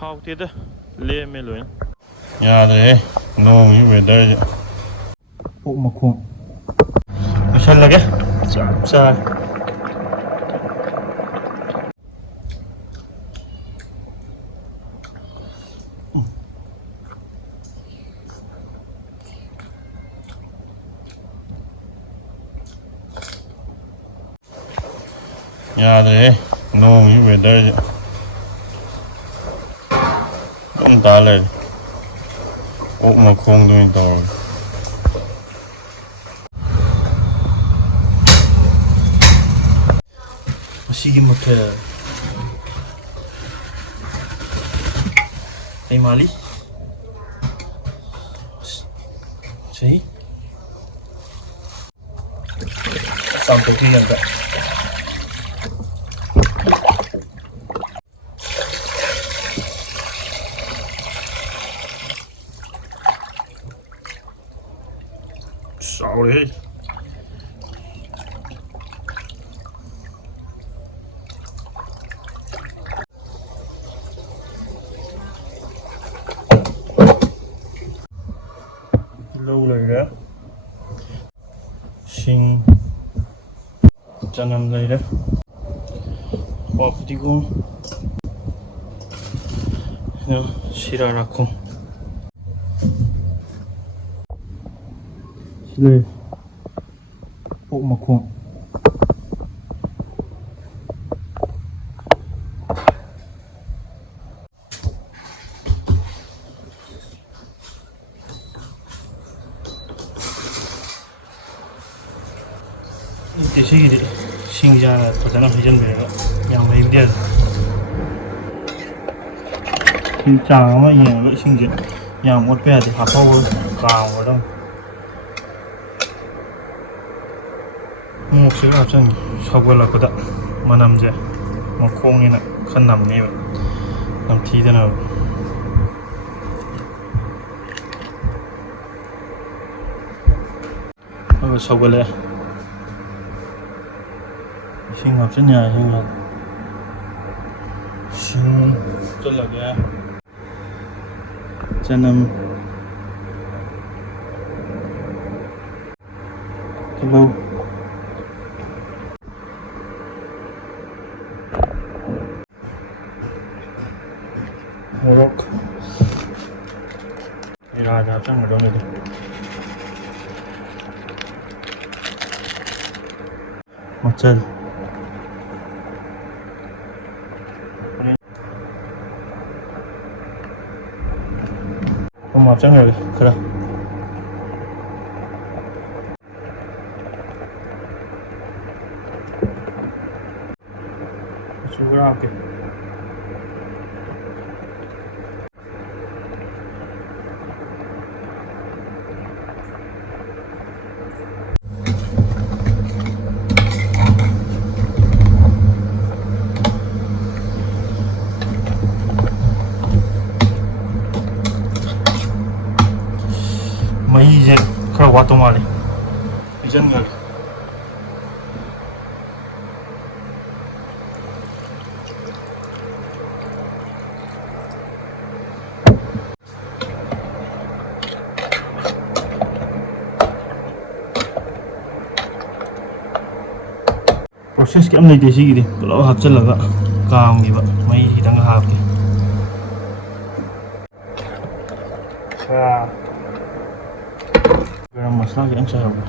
ꯍꯥꯎꯇꯦꯗ ꯂꯦꯝꯃꯦ ꯂꯣꯏꯅ ꯌꯥꯗ꯭ꯔꯦꯍꯦ ꯅꯣꯡꯒꯤ ꯋꯦꯗꯔꯁꯦ ꯑꯣꯛ ꯃꯈꯣꯡ ꯂꯣꯏꯁꯜꯂꯒꯦ ꯆꯞ ꯆꯥꯔꯦ ꯌꯥꯗ꯭ꯔꯦꯍꯦ ꯅꯣꯡꯒꯤ ꯋꯦꯗꯔꯁꯦ ꯑꯗꯨꯝ ꯇꯥ ꯂꯩꯔꯦ ꯑꯣꯛ ꯃꯈꯣꯡꯗ ꯑꯣꯏꯅ ꯇꯧꯔꯒꯦ ꯃꯁꯤꯒꯤ ꯃꯊꯦꯜ ꯑꯩ ꯃꯥꯜꯂꯤ ꯆꯍꯤ ꯆꯥꯝꯊꯣꯛꯈꯤ ꯑꯝꯇ ꯆꯥꯎꯔꯦꯍꯦ ꯇꯤꯜꯍꯧ ꯂꯩꯔꯦ ꯁꯤꯡ ꯆꯅꯝ ꯂꯩꯔꯦ ꯍꯋꯥ ꯐꯗꯤꯒꯣꯝ 시라라콩 ꯁꯤꯂꯩ ꯑꯣꯛ ꯃꯈꯣꯡ ꯁꯤꯒꯤꯗꯤ ꯁꯤꯡꯁꯦ ꯍꯥꯟꯅ ꯐꯖꯅ ꯍꯩꯖꯤꯟꯕꯤꯔꯒ ꯌꯥꯝ ꯍꯩꯕꯗꯤ ꯌꯥꯗꯦ ꯁꯤ ꯆꯥꯡ ꯑꯃ ꯌꯦꯡꯉꯒ ꯏꯁꯤꯡꯁꯦ ꯌꯥꯝ ꯑꯣꯠꯄ ꯌꯥꯗꯦ ꯍꯥꯞꯐꯧꯕ ꯀꯥꯝꯒꯗꯧꯅꯤ ꯃꯣꯔꯣꯛꯁꯤꯒ ꯍꯥꯞꯆꯟꯒꯦ ꯁꯧꯒꯠꯂꯛꯄꯗ ꯃꯅꯝꯁꯦ ꯃꯈꯣꯡꯅꯤꯅ ꯈꯔ ꯅꯝꯅꯦꯕ ꯅꯝꯊꯤꯗꯅꯕ ꯑꯗꯨꯒ ꯁꯧꯒꯠꯂꯛꯑꯦ 이싱 합쳤냐 이싱 쫄라게 저는 킬로 모로크 이라자 합친 거 넣어야 돼 어쩔 엄마 짱을 그래 죽으라 할게 이제 그럼 왔던 말이 이제는 갈 프로세스 ꯌꯥꯝ ꯂꯩꯇꯦ ꯁꯤꯒꯤꯗꯤ ꯄꯨꯂꯞ ꯍꯥꯞꯆꯤꯜꯂꯒ ꯀꯥꯝꯈꯤꯕ ꯃꯩ ꯈꯤꯇꯪ ꯍꯥꯞꯀꯦ गरम मसाला खितंग ꯆꯥꯏꯍꯧꯒꯦ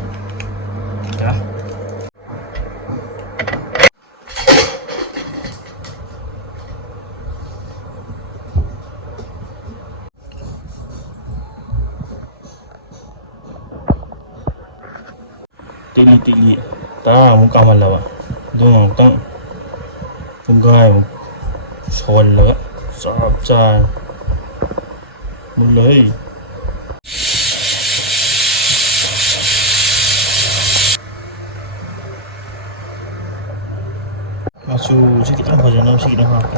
ꯇꯤꯛꯂꯤ ꯇꯔꯥꯃꯨꯛ ꯀꯥꯝꯍꯜꯂꯕ ꯑꯗꯨꯒ ꯑꯃꯨꯛꯇꯪ ꯄꯨꯡꯈꯥꯏꯃꯨꯛ ꯁꯧꯍꯜꯂꯒ ꯆꯞ ꯆꯥꯔꯦ ꯃꯨꯜꯂꯍꯦ ꯃꯆꯨꯁꯤ ꯈꯤꯇꯪ ꯐꯖꯅꯕ ꯁꯤ ꯈꯤꯇꯪ ꯍꯥꯞꯄꯦ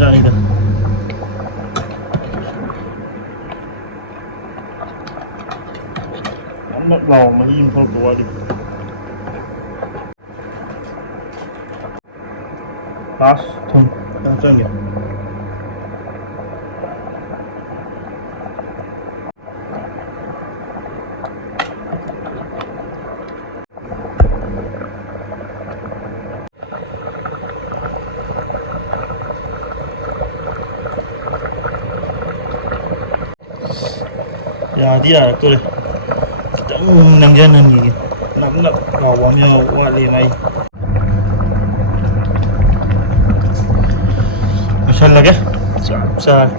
ꯌꯥꯕꯖꯥꯠꯅꯤꯗ ꯅꯛ ꯂꯥꯎ ꯃꯍꯤ ꯑꯃ ꯊꯣꯛꯂꯛꯇ ꯋꯥꯠꯂꯤ ꯂꯥꯁ ꯊꯨꯝ ꯍꯥꯞꯆꯟꯒꯦ ꯌꯥꯗꯤ ꯌꯥꯔꯛꯇꯣꯔꯦ ꯈꯤꯇꯪ ꯅꯪꯖꯟꯍꯟꯈꯤꯒꯦ ꯅꯞ ꯅꯞ ꯂꯥꯎꯕ ꯑꯃ ꯋꯥꯠꯂꯤ ꯃꯩ ꯂꯣꯏꯁꯜꯂꯒꯦ ꯆꯞ ꯆꯥꯔꯦ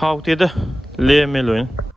ꯍꯥꯎꯇꯦꯗ ꯂꯦꯝꯃꯦ ꯂꯣꯏꯅ